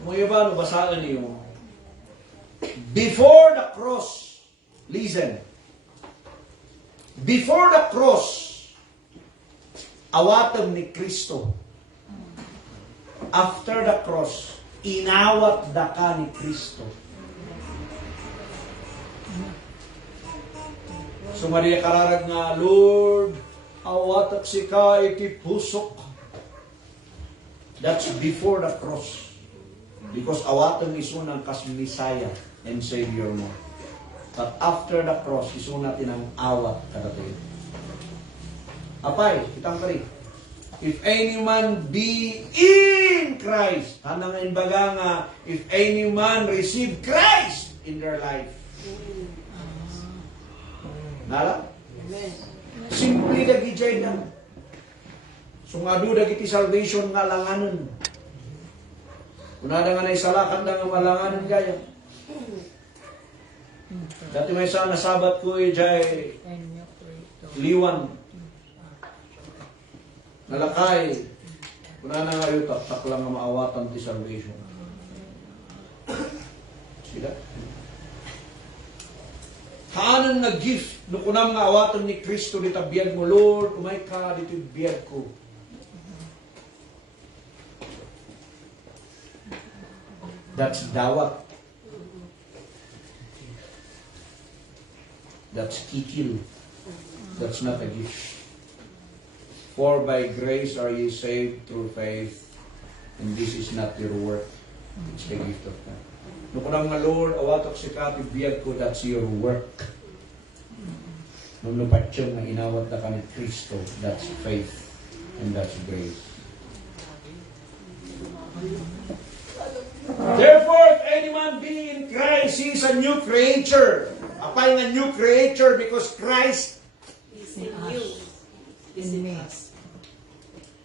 Mga ba, no, basaan niyo. Before the cross, listen. Before the cross, awatan ni Kristo. After the cross, inawat da ka ni Kristo. Sumari kararag nga, Lord, awatak si ka iti pusok. That's before the cross. Because awatan iso ng Messiah and Savior mo. But after the cross, iso natin ang awat kadating. Apay, kitang kari. If any man be in Christ, hanang inbaga nga, if any man receive Christ in their life. Nala? Simple dagi jay na. Sungadu dagi ti salvation nga langanon. Kunada nga naisalakan na nga malanganon gaya. Dati may isa nasabat ko jay liwan. Nalakay. Kunada nga yung tak lang nga maawatan ti salvation. Sila? Kaanang nga gift no kunam nga awatan ni Kristo dita biyag mo, Lord, umay ka dito biyag ko. That's dawat. That's kikil. That's not a gift. For by grace are ye saved through faith, and this is not your work. It's the gift of God. No kunang nga, Lord, awatok si kati biyag ko, that's your work. Nung lupatsyon na inawat na ka ni Kristo, that's faith, and that's grace. Therefore, if any man be in Christ, he is a new creature. Apay nga new creature because Christ Is in you. Is in us.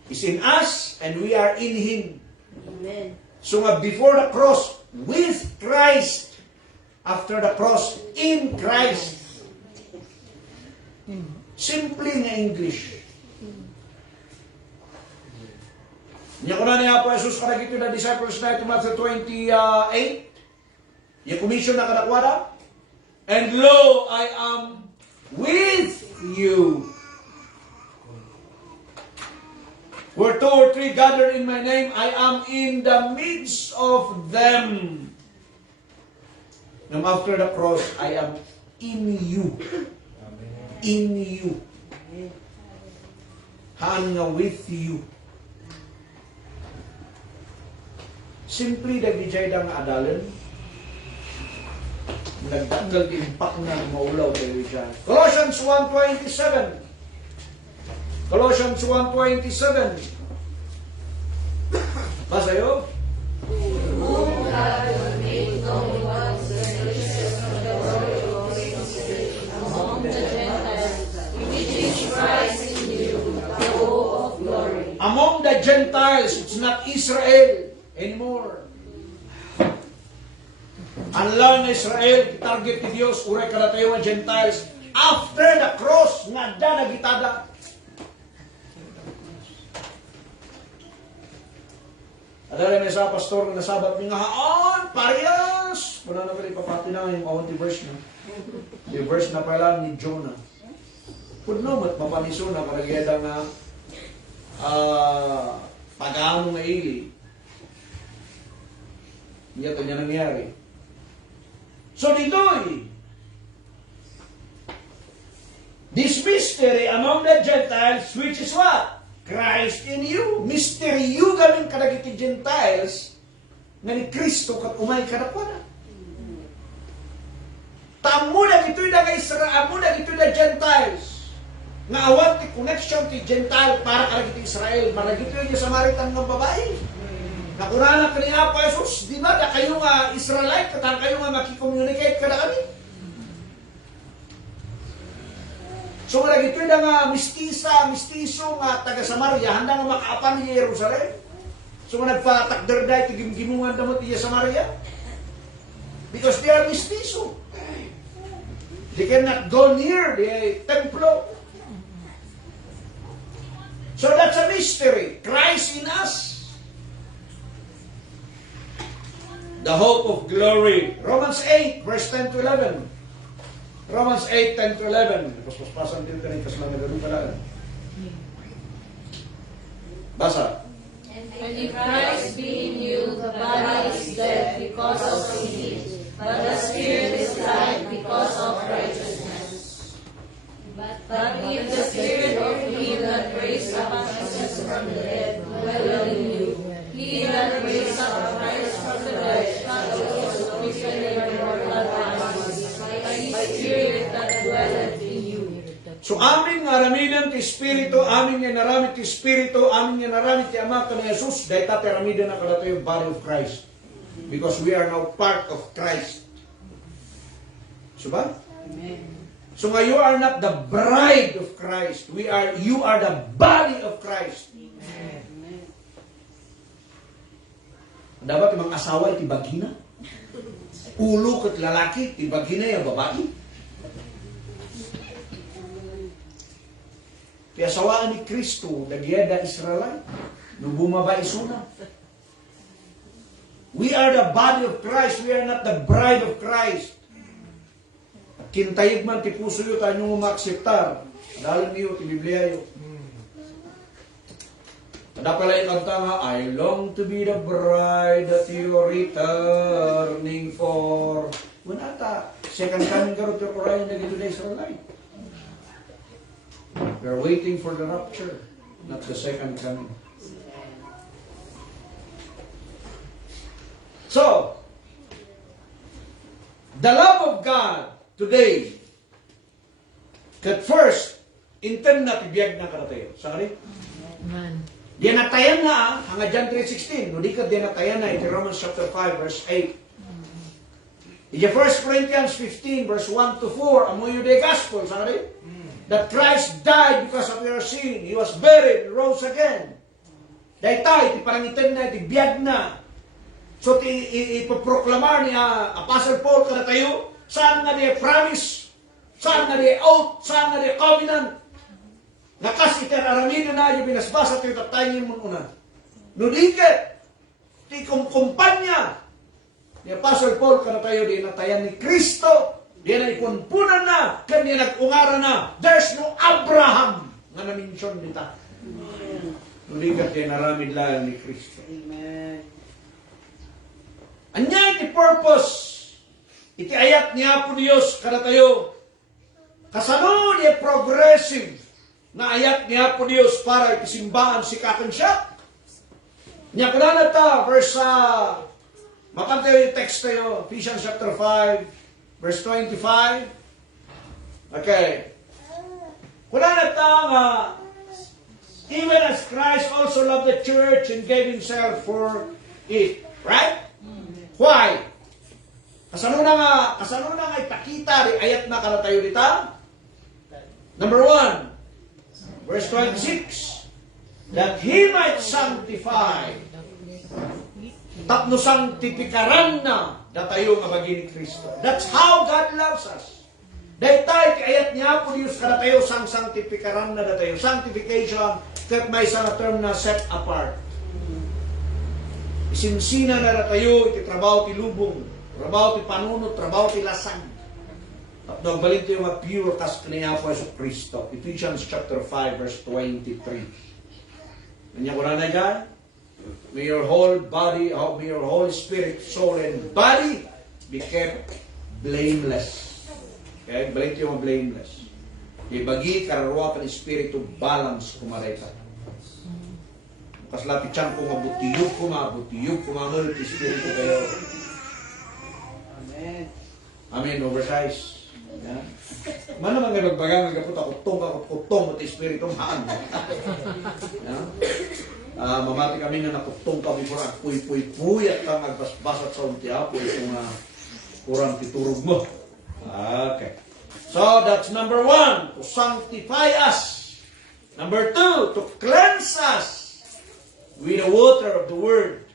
is in us and we are in Him. Amen. So nga before the cross, with Christ. After the cross, in Christ. Simple nga English. Niya ko na niya po Jesus karagito na disciples na ito Matthew 28. Yung commission na kadakwada. And lo, I am with you. Where two or three gather in my name, I am in the midst of them. Now after the cross, I am in you. In you. Hang with you. Simply dagijay dang adalan. Nagdanggal impact na maulaw tayo dyan. Colossians 1:27. Colossians 1:27. Basa yun? Whom God will make known what the riches of the glory among the Gentiles, which is Christ in you, the hope of glory. Among the Gentiles, it's not Israel anymore. Anlang Israel, target ni Dios, uray kada tayo mga Gentiles, after the cross, nga da nagitada. Adala may sa pastor na nasabat ni nga, parehas! Wala na pala ipapati na yung kaunti verse na. Yung verse na pala ni Jonah. Puno mat mapaniso na karageda nga pag-ano nga ili. Hindi ito niya nangyari. So dito'y, this mystery among the Gentiles, which is what? Christ in you. Mystery you galing kadagiti Gentiles nga ni Kristo kat umay kadakwana. Tamo na gito'y na Israel, amo na gito'y na Gentiles. Nga awan ti connection ti Gentile para kadagiti Israel. Maragito'y niya Samaritan ng babae. Nakurana ka ni Apo Jesus, di ba na kayo nga Israelite, katang kayo nga makikomunicate ka na kami. So lagi ito na nga mistiso nga taga Samaria, handa nga makaapan ni Jerusalem. So nga nagpatakderday, tigim-gimungan damot ni Samaria. Because they are mistiso. They cannot go near the temple. So that's a mystery. Christ in us. The hope of glory. Romans 8, verse 10 to 11. Romans 8, 10 to 11. Paspasan din ka rin kasama na gano'n pala. Basa. And if Christ be in you, the body is dead because of sin, but the spirit is life because of righteousness. But if the spirit of him that raised up Jesus from the dead dwell in you, he that raised up Christ from the dead shall also quicken your mortal bodies by his spirit that dwelleth in you. So amin nga ramidan ti Espiritu, amin nga naramid ti Espiritu, amin nga naramid ti Ama ka ni Jesus, dahil tate ramidan na kada yung body of Christ. Because we are now part of Christ. So ba? Amen. So nga you are not the bride of Christ. You are the body of Christ. Amen. Dapat yung mga asawa iti bagina. Ulo kat lalaki, iti bagina yung babae. Kaya asawaan ni Kristo, nagyeda Israelite, nung bumaba isuna. We are the body of Christ, we are not the bride of Christ. Kintayig man ti puso yu, tayo nyo maakseptar. Dalam niyo, ti Biblia yu. Ada pala yung kanta nga, I long to be the bride that you are returning for. Wala ata, second coming karot yung Orion na gito na Israelite. We are waiting for the rapture, not the second coming. So, the love of God today, kat first, intend na tibiyag na karatayo. Saan rin? Di natayan na, hanga John 3:16. No di ka di natayan na, iti Romans chapter 5, verse 8. Iti 1 Corinthians 15, verse 1 to 4, amoy yung the gospel, saan rin? That Christ died because of your sin. He was buried, rose again. Dahil tayo, iti parangitan na, iti biyag na. So, ipoproklamar ni Apostle Paul kada tayo, saan nga di promise, saan nga di oath, saan nga di covenant. Nakas iter aramido na, yung binasbasa tayo tatayin mo una. Nudiket, ti kumpanya ni Apostle Paul kada tayo, di natayan ni Kristo, di na ipunpunan na, kaya nag-ungara na, there's no Abraham nga na-mention nita. Nudiket, di naramid lang ni Kristo. Amen. Anya the purpose iti ayat niya po Diyos kada tayo. Kasano niya progressive na ayat niya po Diyos para itisimbahan si kakan siya. Niya kunana ta, verse, mapantay yung text tayo, Ephesians chapter 5, verse 25. Okay. Kunana ta nga, even as Christ also loved the church and gave himself for it. Right? Why? Kasano na nga ipakita, ayat na kada tayo dita? Number 1, verse 26, that He might sanctify, tapno sanctifikaran na datayo nga bagi ni Kristo. That's how God loves us. Dahil tayo, ayat niya po Diyos kada tayo sang sanctifikaran na datayo. Sanctification, that may isang term na set apart. Isinsina na datayo, iti trabaho ti lubong, trabaho ti panunot, trabaho ti lasang. At nagbalin tayo mga pure kas kaniya po sa Kristo. Ephesians chapter 5 verse 23. Kanya ko na dyan? May your whole body, may your whole spirit, soul, and body be kept blameless. Okay? Balin tayo mga blameless. Ibagi kararwa ka ng espiritu balance kumareta. Kas lapit siyang kung mabutiyog ko mamulit espiritu kayo. Amen. Amen, oversize. Yeah. Mana man nga magbagang kutong mo ti espiritu maan. Yeah. Mamati kami nga nakutong kami for puy at kang agbasbasat sa unti apoy kung kurang titurog mo. Okay. So that's number 1, to sanctify us. Number 2, to cleanse us with the water of the word.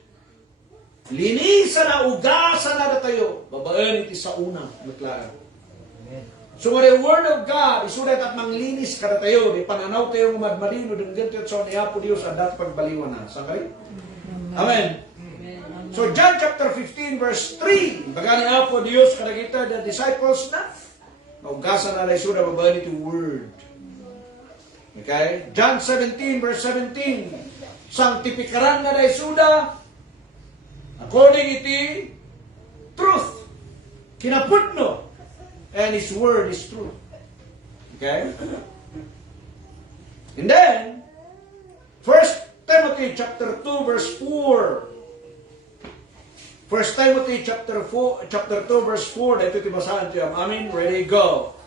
Linisan na, ugasan na tayo. Babaan iti sa una. Matlaan. So the word of God, isulat at manglinis kada tayo. Di pananaw tayo umadmalino. Dunggan tayo sa niya po Diyos at dati pagbaliwan na. Sangkali? Amen. So John chapter 15 verse 3. Baga niya po Diyos kada kita the disciples na. Naugasan na isulat babaan iti word. Okay? John 17 verse 17. Sanctifikaran na isuda according iti truth. Kinapudno. And His word is true. Okay? And then, 1 Timothy chapter 2 verse 4. 1 Timothy chapter 2 verse 4. Dito tibasahan tiyo. Amen. Ready, go.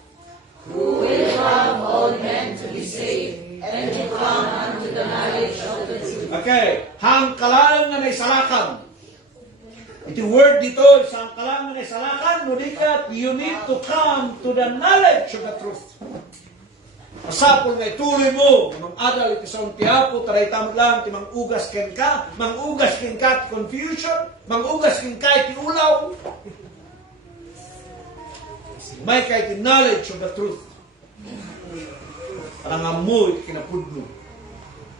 Who will have all men to be saved, and to come unto the knowledge of the truth. Okay. Hangkalaan nga na isalakan. Iti word dito, isang kalangan ay salakan, nulikat, you need to come to the knowledge of the truth. Masapol nga ituloy mo, adal iti sa untiapo, taray tamad lang, ti mangugas ken ka ti confusion, mangugas ken ka iti ulaw. May ka iti knowledge of the truth. Parang amu iti kinapudno.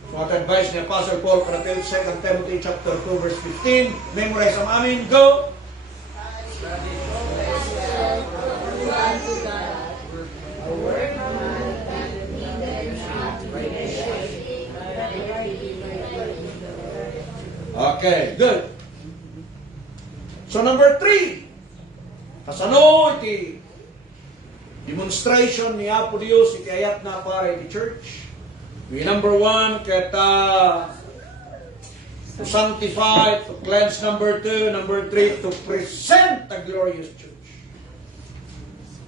So at advice ni Apostle Paul para tayo 2 Timothy chapter 2 verse 15. Memorize ang amin. Go! Okay, good. So number 3. Kasano iti demonstration ni Apo Dios iti ayat na para iti church. We number 1, to sanctify, to cleanse. Number 2, number 3, to present a glorious church.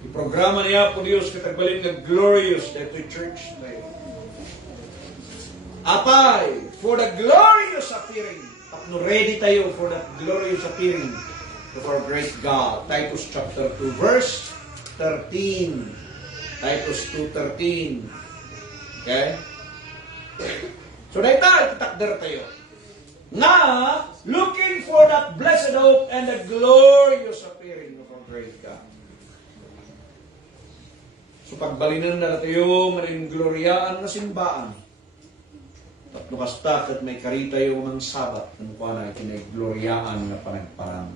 Iprograma niya po Diyos kitagbalin ng glorious dito church. Apay, for the glorious appearing. Tapno ready tayo for that glorious appearing of our great God. Titus chapter 2, verse 13. Titus 2:13. Okay? So dahil tayo, tayo. Na, looking for that blessed hope and the glorious appearing of our great God. So pagbalinan na tayo, maring gloryaan na simbaan. Tatlo kastak at may karita yung ng sabat, kung pa na itinay-gloryaan na panagparang.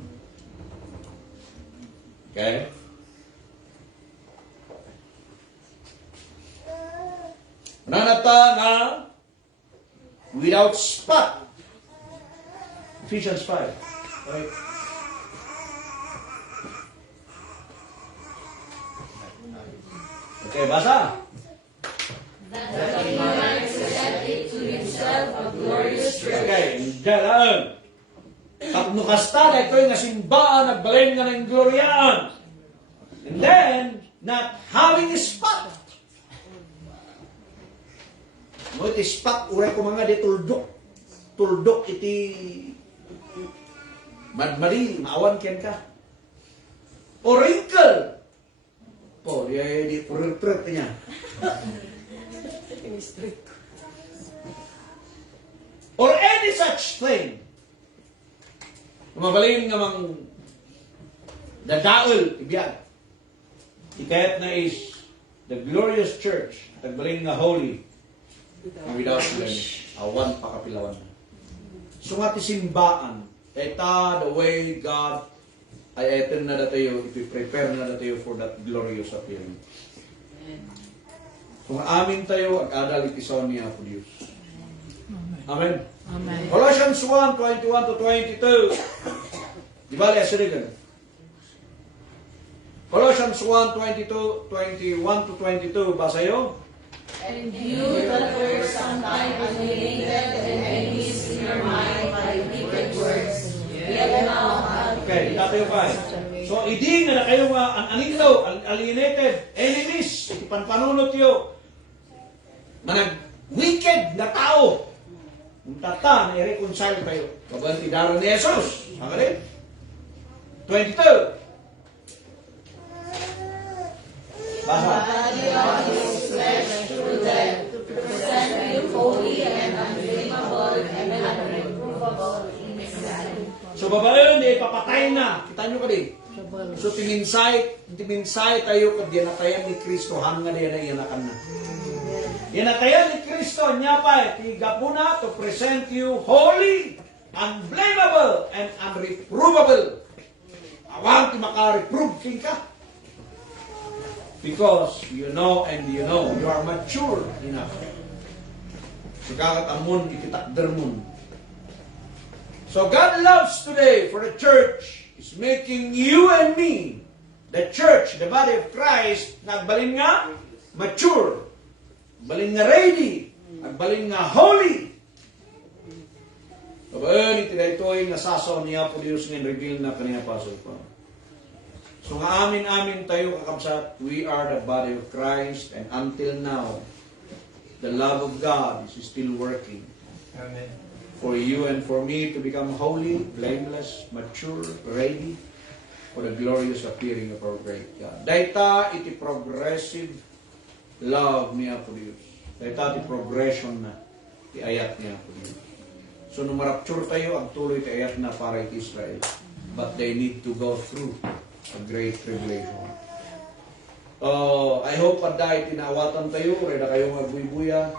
Okay? Nanata nga, without spot. Ephesians 5. Right? Okay, basa. That he might present it to himself a glorious church. Okay, dalaan. Tapno kasta na ito'y nasimbahan, nagbalin nga ng gloryaan. And then, not having a spot. No, iti spot, uray ko mga di tuldok. Tuldok iti madmadi, maawan ken ka. O wrinkle. Po, di purir-purir niya. Or any such thing. Mabalin nga mang dadaol, ibiyag. Ikayat na is the glorious church, tagbalin nga holy, and without blemish, awan pakapilawan na. So nga ti simbaan, eta the way God ay eten na datayo, ipiprepare na datayo for that glorious appearing. Kung amin tayo, ag-adal itisaw niya po Diyos. Amen. Amen. Colossians 1, 21 to 22. Di ba, liya sirigan? Colossians 1, 22, 21 to 22. Basa yun? And you that were sometime alienated and enemies in your mind by wicked works, yet now have Okay, tayo pa. So, idi nga na kayo nga, ang anito, alienated, enemies, ipanpanunot yo, manag wicked na tao. Kung tata, na i-reconcile tayo. Kabanti daro ni Jesus. Ang alin? 22. Basa. body of his flesh through death, to present you holy and unblameable and unreprovable in his sight. So, babae, di papatay na. Kita nyo ka di. So, timinsay tayo kag yanatayan ni Kristo, hanga na yan na. Yanatayan ni Kristo, niya pa, tigapuna to present you holy, unblameable, and unreprovable. Awang ti makareprove king ka. Because you know and you know, you are mature enough. So, kakat amon, ikitakder mon. So, God loves today for the church is making you and me, the church, the body of Christ, nagbalin nga mature. Balin nga ready, nagbalin nga holy. Kabayan, iti na ito'y nasasaw niya po Diyos ng reveal na kanina pasok pa. So nga amin-amin tayo kakabsat, we are the body of Christ, and until now, the love of God is still working. Amen. For you and for me to become holy, blameless, mature, ready for the glorious appearing of our great God. Daita iti progressive love niya po Diyos. Daita iti progression na ti ayat niya po Diyos. So nung marapture tayo, ang tuloy ti ayat na para iti Israel. But they need to go through a great tribulation. I hope at dahil tinawatan tayo, reda kayo magbuy-buya.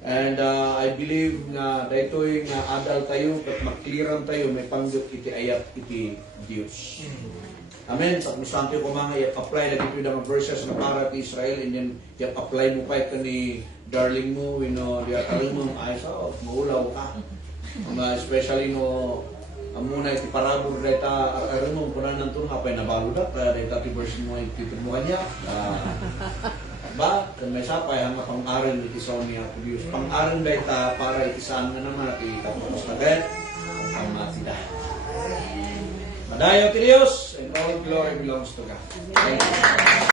And I believe na dahito'y nga adal tayo, at makliran tayo, may panggut iti ayat iti Diyos. Amen. Sa konstante ko mga i-apply na dito yung mga verses na para ti Israel, and then i-apply mo pa ito ni darling mo, di atal mo, ay sa, maulaw ka. Especially no, muna iti parabor deta, aral mo, punan ng tunga, apay nabaludat, deta ti verse mo, itimuhan niya. Ba, kung may sapay, hanga pang-aral iti Sonia to Diyos. Pang-aral deta para itisaan nga naman at ikapos na din, ang matidahan. Madayo ti Diyos, and all glory belongs to God. Thank you.